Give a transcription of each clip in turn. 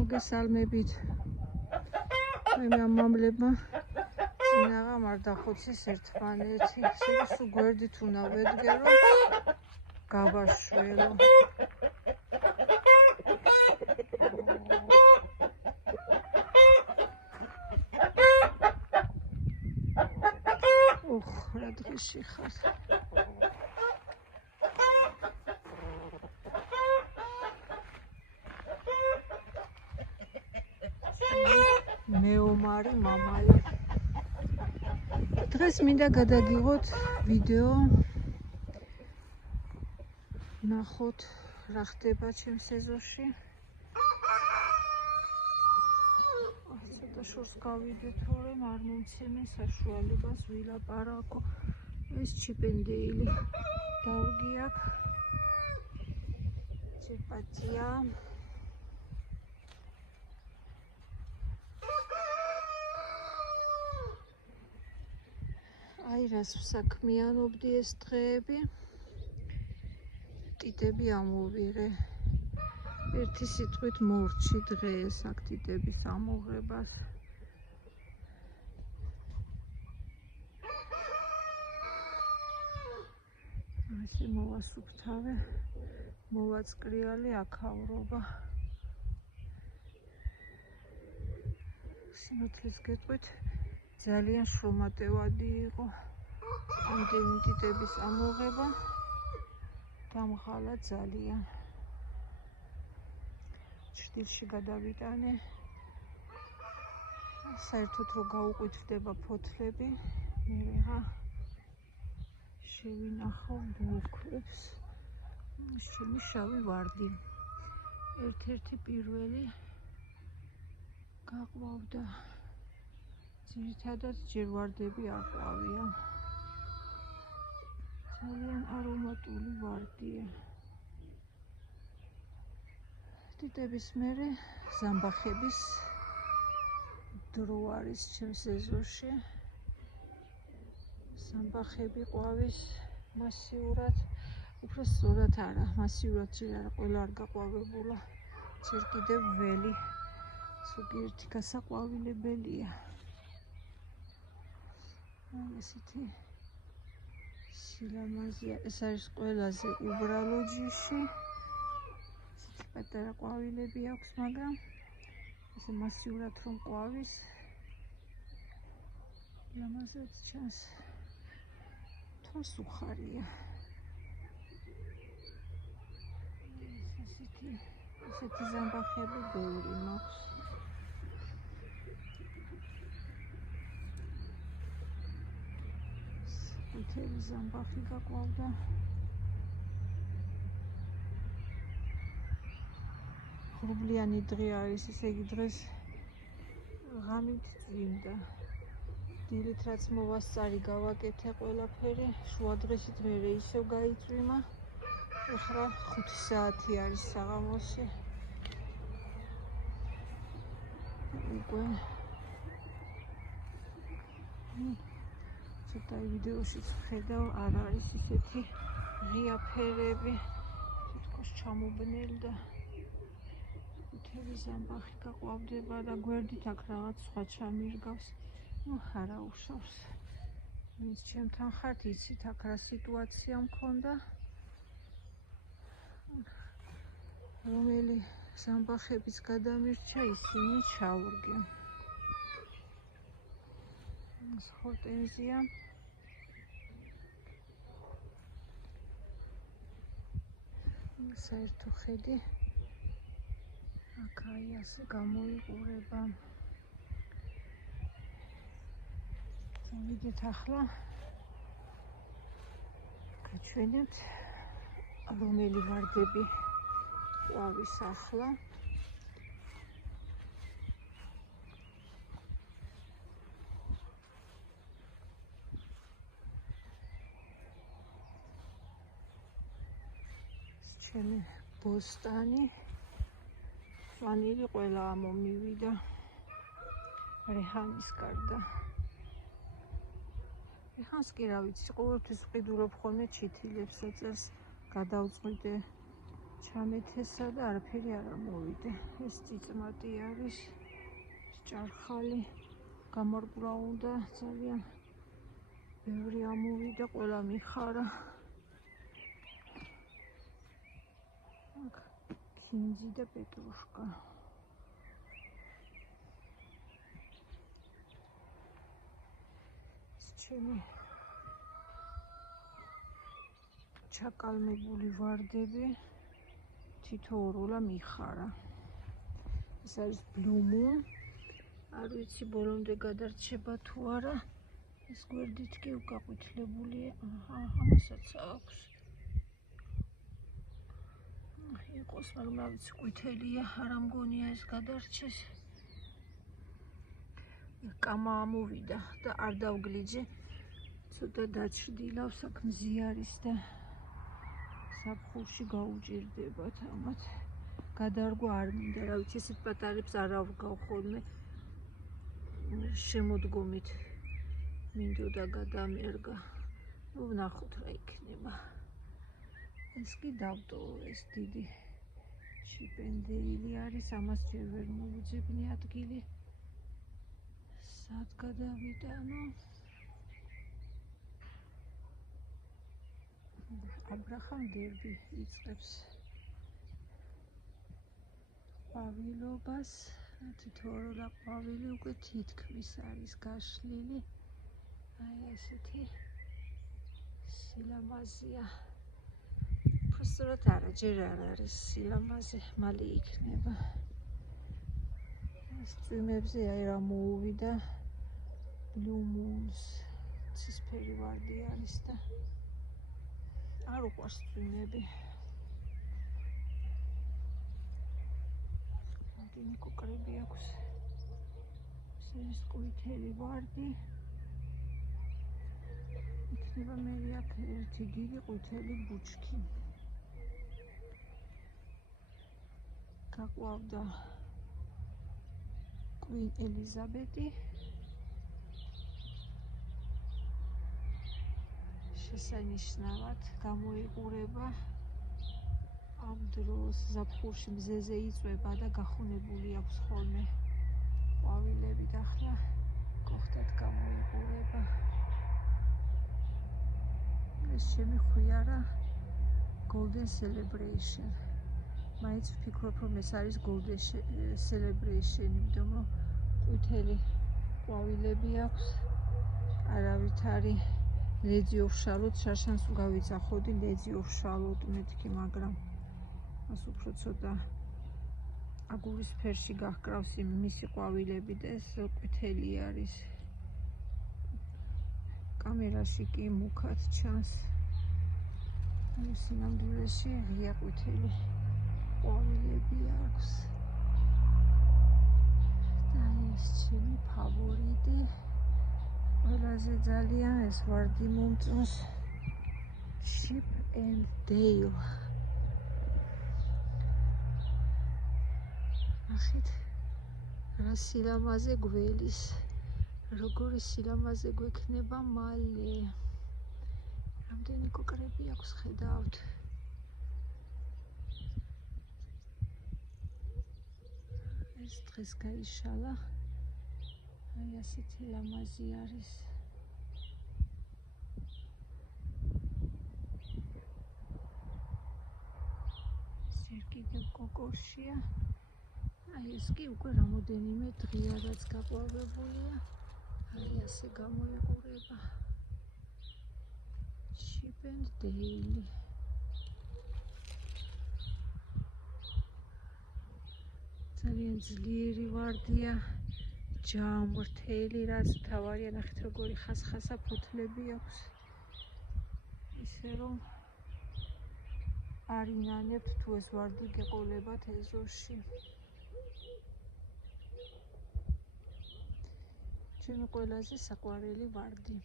მოგესალმებით. მე მამლებმა წინაღა მარდა ხოცის ერთმანეთი. სულ გვერდით უნდა ვედგე, რომ გავაშველო. რა დღეში ხარ? მეომარი მამალი. დღეს მინდა გადაგიღოთ ვიდეო, ნახოთ რა ხდება ჩემს ეზოში. ცოტა შორს გავიდე, თორემ არ მომცემენ საშუალებას ვილაპარაკო. ეს ჩიპენდეილი დავგი აქ. ჩიპატია. აი რას ვსაქმიანობდი ეს დღეები. ტიტები ამოვიღე. ერთი სიტყვით მორჩი დღეს აქ ტიტების ამოღებას. ასე მოვასუფთავე, მოვაწკრიალე აქავრობა. სიმართლეს გეტყვით, ძალიან შრომატევადი იყო ამდენი ტიტების ამოღება. დამღალა ძალიან. ჭრილში გადავიტანე. საერთოდ რომ გაუყვითრდება ფოთლები, მე შევინახო ბლოქებს. შენი შავი ვარდი. ერთ-ერთი პირველი გაყვავდა. ძირითადად ჯერ ვარდები აყვავია. ძალიან არომატული ვარდია. ტიტების მერე ზამბახების დრო არის ჩემს ეზოში. ზამბახები ყვავის მასიურად, უფრო სწორად არა, მასიურად ჯერ არა, ყველა არ გაყვავებულა. ჯერ კიდევ ველი, ზოგიერთი გასაყვავილებელია. ესეთი სილამაზეა. ეს არის ყველაზე უბრალო ჯიში. პატარა ყვავილები აქვს, მაგრამ ესე მასიურად რომ ყვავის, ლამაზად ჩანს. თავს უხარია. ესეთი ზამბახები ბევრი მაქვს. მთელი ზამბახი გაყვავდა. ღრუბლიანი დღე არის, ესე იგი დღეს ღამით წვიმდა. დილით რაც მოვასწარი გავაკეთე ყველაფერი, შუადღეში დღე ისევ გაიწვიმა. ეხლა 5 საათი არის საღამოში. უკვე ცოტა ვიდეოშიც ხედავ, არ არის ისეთი ღია ფერები. თითქოს ჩამობნელდა. მთელი ზამბახი გაყვავდება და გვერდით აქ რაღაც სხვა ჩამირგავს. არა უშავს. ვინც ჩემთან ხართ, იცით აქ რა სიტუაცია მქონდა. რომელი ზამბახებიც გადამირჩა, ისინი ჩაურგე. ეს ჰორტენზია. საერთო ხედი აქ აი ასე გამოიყურება. ვიდეთ ახლა გაჩვენებთ რომელი ვარდები ყვავის ახლა. ჩემი ბოსტანი სვანილი ყველა ამომივიდა. რეჰანის გარდა. რეჰანს კი რა ვიცი, ყოველთვის ვყიდულობ ხოლმე ჩითილებს, წელს გადავწყვიტე ჩამეთესა და არაფერი არ მოვიდა. ეს წიწმატი არის, ჭარხალი, გამარკვლა უნდა, ძალიან ბევრი ამოვიდა, ყველა მიხარა. აქ ქინძი და პეტრუშკა. ჩემი ჩაკალმებული ვარდები თითოეულა მიხარა. ეს არის Blue Moon. არ ვიცი ბოლომდე გადარჩება თუ არა. ეს გვერდით კი უკაყვითლებულია. ამასაც აქვს. იყოს, მაგრამ რა ვიცი, ყვითელია, არ ამგონია ეს გადარჩეს. კამა ამოვიდა და არ დავგლიჯე. ცოტა დაჩრდილავს, აქ მზი არის და საფხურში გაუჭირდებათ ამათ. გადარგვა არ მინდა, რა ვიცი, ესეთ პატარებს არ ავგავ ხოლმე. შემოდგომით მინდოდა გადამერგა. ნუ ვნახოთ რა იქნება. ეს კი დავტოვო, ეს დიდი ჩიპენდეილი არის, ამას ჯერ ვერ მოვუძებნი ადგილი. სად გადავიტანო? აბრაჰამ დერბი იწყებს ყვავილობას. თითოეულა ყვავილი უკვე თითქმის არის გაშლილი. აი ესეთი სილამაზეა. უბრალოდ არა, ჯერ არ არის სილამაზე, მალე იქნება. ეს წვიმებზე აი რა მოუვიდა. Blue Moons ცისფერი ვარდი არის და არ უყვარს წვიმები. მოდენი კუკრები აქვს. ეს ყვითელი ვარდი. იქნება მე აქ ერთი დიდი ყვითელი ბუჩქი. გაყვავდა Queen Elizabeth. შესანიშნავად გამოიყურება. ამ დროს ზაფხულში მზეზე იწვება და გახუნებული აქვს ხოლმე ყვავილები და ახლა კოხტად გამოიყურება. ეს ჩემი ხვიარა Golden Celebration. მაინც ვფიქრობ, რომ ეს არის Golden Celebration, იმიტომ რომ ყვითელი ყვავილები აქვს. არავითარი ლეძი ოფშალოთ, შარშანს გავიცახოდი ლეძი ოფშალოთ მეთქი, მაგრამ მას უფრო ცოტა აგურის ფერში გახკრავს მისი ყვავილები და ეს ყვითელი არის. კამერაში კი მუქად ჩანს. სინამდვილეში ღია ყვითელი ყვავილები აქვს. და ეს ჩემი ფავორიტი. ყველაზე ძალიან ეს ვარდი მომწონს. Chip and Dale. ნახეთ, რა სილამაზე გველის. როგორი სილამაზე გვექნება მალე. რამდენი კუკრები აქვს, ხედავთ. ეს დღეს გაიშალა. აი ასეთი ლამაზი არის. ეს კიდევ კოკორშია. აი ეს კი უკვე რამოდენიმე დღეა რაც გაყვავებულია. აი ასე გამოიყურება. Chip and Dale. ძალიან ძლიერი ვარდია. ჯამრთელი, რაც თავარია, ნახეთ როგორი ხასხასა ფოთლები აქვს. ისე რომ არ ინანებთ თუ ეს ვარდი გეყოლებათ ეზოში. ჩემი ყველაზე საყვარელი ვარდი.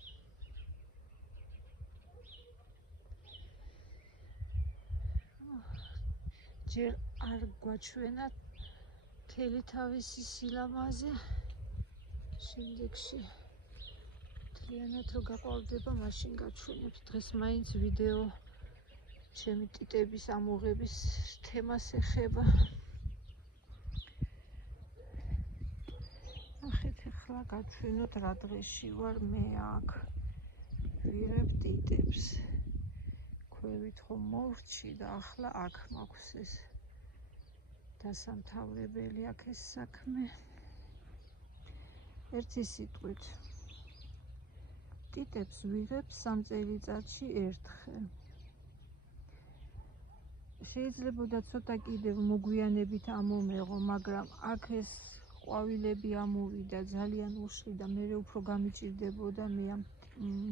ჯერ არ გვაჩვენა მთელი თავისი სილამაზე. შემდეგში მთლიანად რო გაყვავდება, მაშინ გაჩვენებთ. დღეს მაინც ვიდეო ჩემი ტიტების ამოღების თემას ეხება. ნახეთ ახლა გაჩვენოთ რა დღეში ვარ მე აქ. ვირებ ტიტებს. ქვევით ხომ მოვრჩი და ახლა აქ მაქვს ეს დასამთავრებელი აქ ეს საქმე. ერთი სიტყვით ტიტებს ვიღებ 3 წელიწადში ერთხელ. შეიძლება ცოტა კიდევ მოგვიანებით ამომეღო, მაგრამ აქ ეს ყვავილები ამოვიდა ძალიან უშლი და მე უფრო გამიჭირდებოდა მე ამ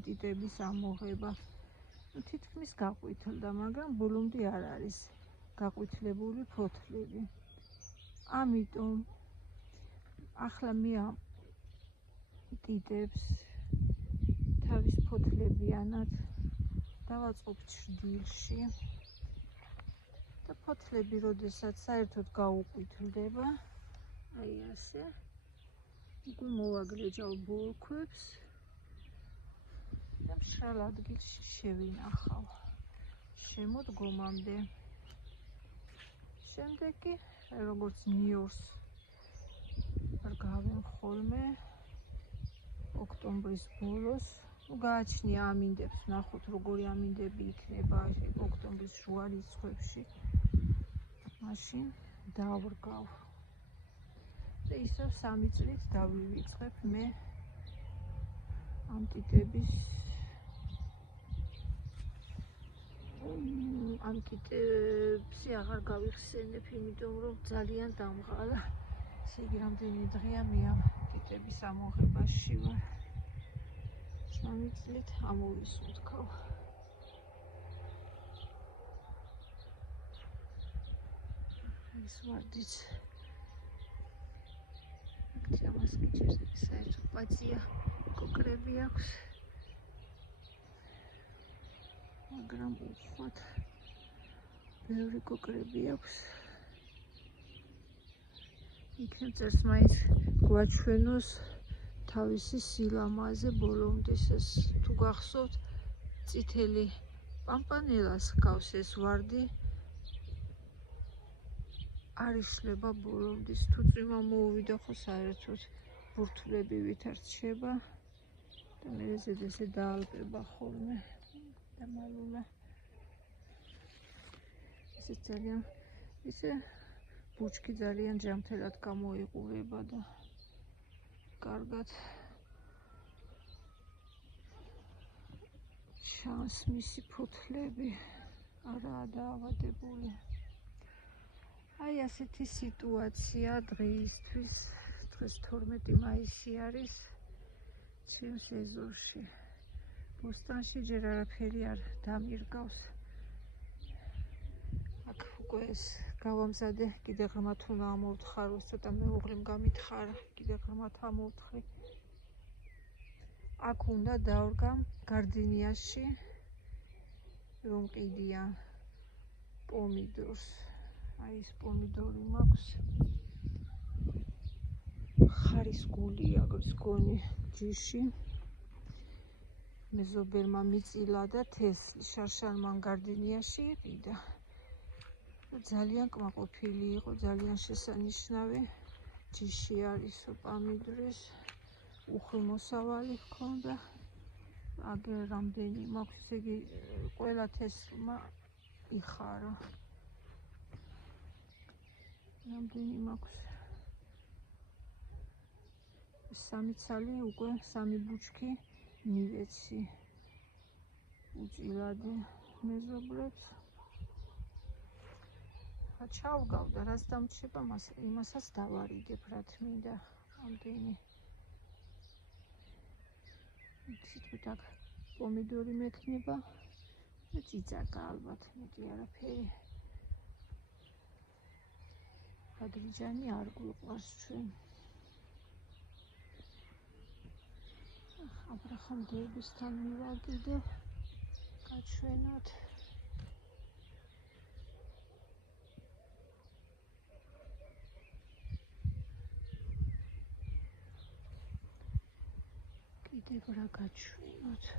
ტიტების ამოღება. თითქმის გაყვითლდა, მაგრამ ბოლომდე არ არის გაყვითლებული ფოთლები. ამიტომ ახლა მე ამ ტიტებს თავის ფოთლებიანად დავაწყობ ჭრდილში და ფოთლები როდესაც საერთოდ გაუყვითლდება, აი ასე, უკვე მოვაგლეჯავ ბოლქვებს და მშრალ ადგილში შევინახავ შემოდგომამდე. შემდეგ კი როგორც ნიორს რგავენ ხოლმე ოქტომბრის ბოლოს, გააჩნია ამინდებს, ნახოთ როგორი ამინდები იქნება ოქტომბრის შუა რიცხვებში. მაშინ დავრგავ და ისევ 3 წლით დავივიწყებ მე ამ ტიტების ამ ტიტებში აღარ გავიხსენებ, იმიტომ რომ ძალიან დამღალა. ესე იგი რამდენი დღეა მე ამ ტიტების ამოღებაში ვარ. 3 წლით ამოვისუნთქავ. ეს ვარდიც ამას მიჭერს საერთოდ პაცია კოკრები აქვს, მაგრამ უხვად ბევრი კოკრები აქვს. იქნებ წერს მაინც გვაჩვენოს თავისი სილამაზე ბოლომდე. ეს თუ გახსოვთ წითელი პამპანელას ჰგავს ეს ვარდი, არ იშლება ბოლომდის. თუ წვიმა მოუვიდა ხო საერთოდ ბურთულები ვითარდება და მე ესე დაალპება ხოლმე და მალულა. ესე ძალიან ისე ბუჩქი ძალიან ჯამთელად გამოიყურება და კარგად ჩანს მისი ფოთლები, არაა დაავადებული. აი ასეთი სიტუაცია დღეისთვის. დღეს 12 მაისი არის ჩემს ეზოში. ბოსტანში ჯერ არაფერი არ დამირგავს. აქ უკვე ეს გავამზადე, კიდე ღრმად უნდა ამოვთხაროს, ცოტა მეუღლემ გამითხარა, კიდე ღრმად ამოვთხრი. აქ უნდა დავრგამ გარდინიაში, რომ ყიდიან პომიდორს. აი ეს პომიდორი მაქვს. ხარისგულია გზგონი ჯიში. მეზობელმა მიწილა და თესლი შარშალმან გარდინიაში იყიდა. ძალიან კმაყოფილი იყო, ძალიან შესანიშნავი ჯიში არისო პომიდორის. უხვი მოსავალი ჰქონდა. აგერ რამდენი მაქვს, ესე იგი ყველა თესლმა იხარა. რამდენი მაქვს? 3 ცალი უკვე 3 ბუჩქი მივეცი უწილადი მეზობლებს. ჩავგავ და რაც დამრჩება იმასაც დავარიდებ, რა თმინდა ამდენი. თითქოს აქ პომიდორი მექნება და წიწაკა ალბათ, მეტი არაფერი. ბადრიჯანი არ გვიყვარს ჩვენ. აბრაჰამ დეიბისთან მივაგდე გაჩვენოთ. კიდევ რა გაჩვენოთ.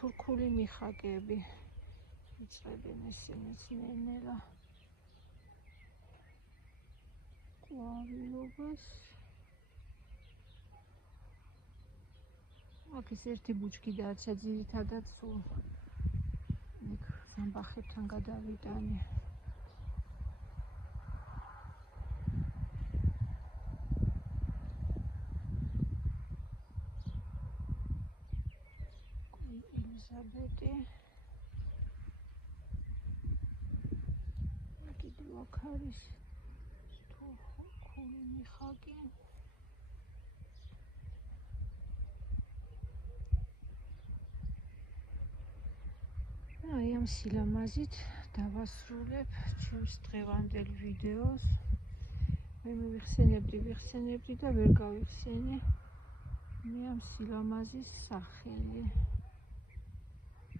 თურქული მიხაკები. იწყებენ ესენიც ნელა ყვავილობას. აქ ეს ერთი ბუჩქი დარჩა ძირითადად სულ იქ ზამბახებთან გადავიტანე. ელიზაბეტი კიდევ აქ არის ქულინი ხაკი. აი ამ სილამაზით დავასრულებ ჩემს დღევანდელ ვიდეოს. მე ვიხსენებდი და ვერ გავიხსენე. მე ამ სილამაზის სახელი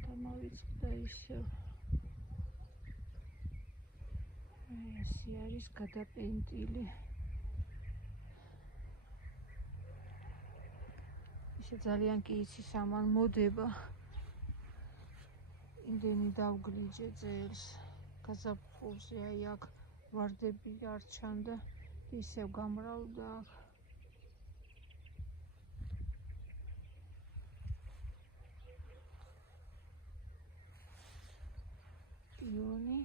დამავიწყდა ისევ. ესე არის გადაპენტილი. ისე ძალიან კი იცის ამან მოდება. იმდენი დავგლიჯე წელს გაზაფხულზე აი აქ ვარდები არ ჩანდა ისევ გამრავლდა აქ. პიონი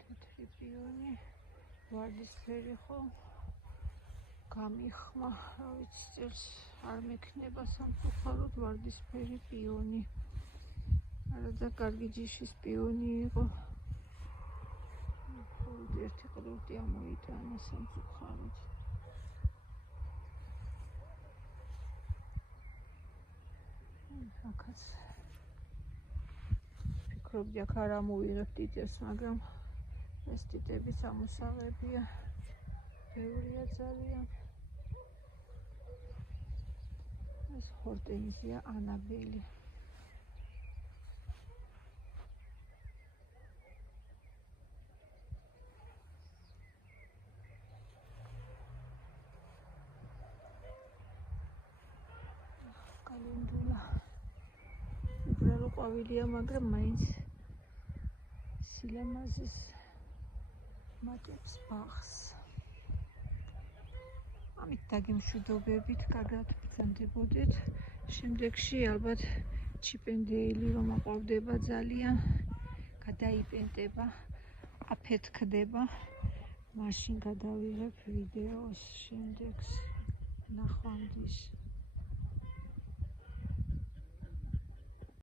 თეთრი პიონი ვარდისფერი ხო გამიხმა რა ვიცი წელს არ მექნება სამწუხაროდ ვარდისფერი პიონი. არა და კარგი ჯიშის პიონი იყო. ერთი ყრუტი ამოიტანა სამწუხაროდ. აქაც ფიქრობდი აქ არ ამოვიღებ ტიტებს, მაგრამ ეს ტიტების ამოსალებია. ბევრია ძალიან. ეს ჰორტენზია ანაბელი. კალენდულა უბრალო ყვავილია, მაგრამ მაინც სილამაზის მატებს ბაღს. ამით დაგემშვიდობებით, კარგად ბრძანდებოდეთ. შემდეგში ალბათ ჩიპენდეილი რომ აყვავდება ძალიან, გადაიპენტება, აფეთქდება. მაშინ გადავიღებ ვიდეოს შემდეგს. ნახვამდის.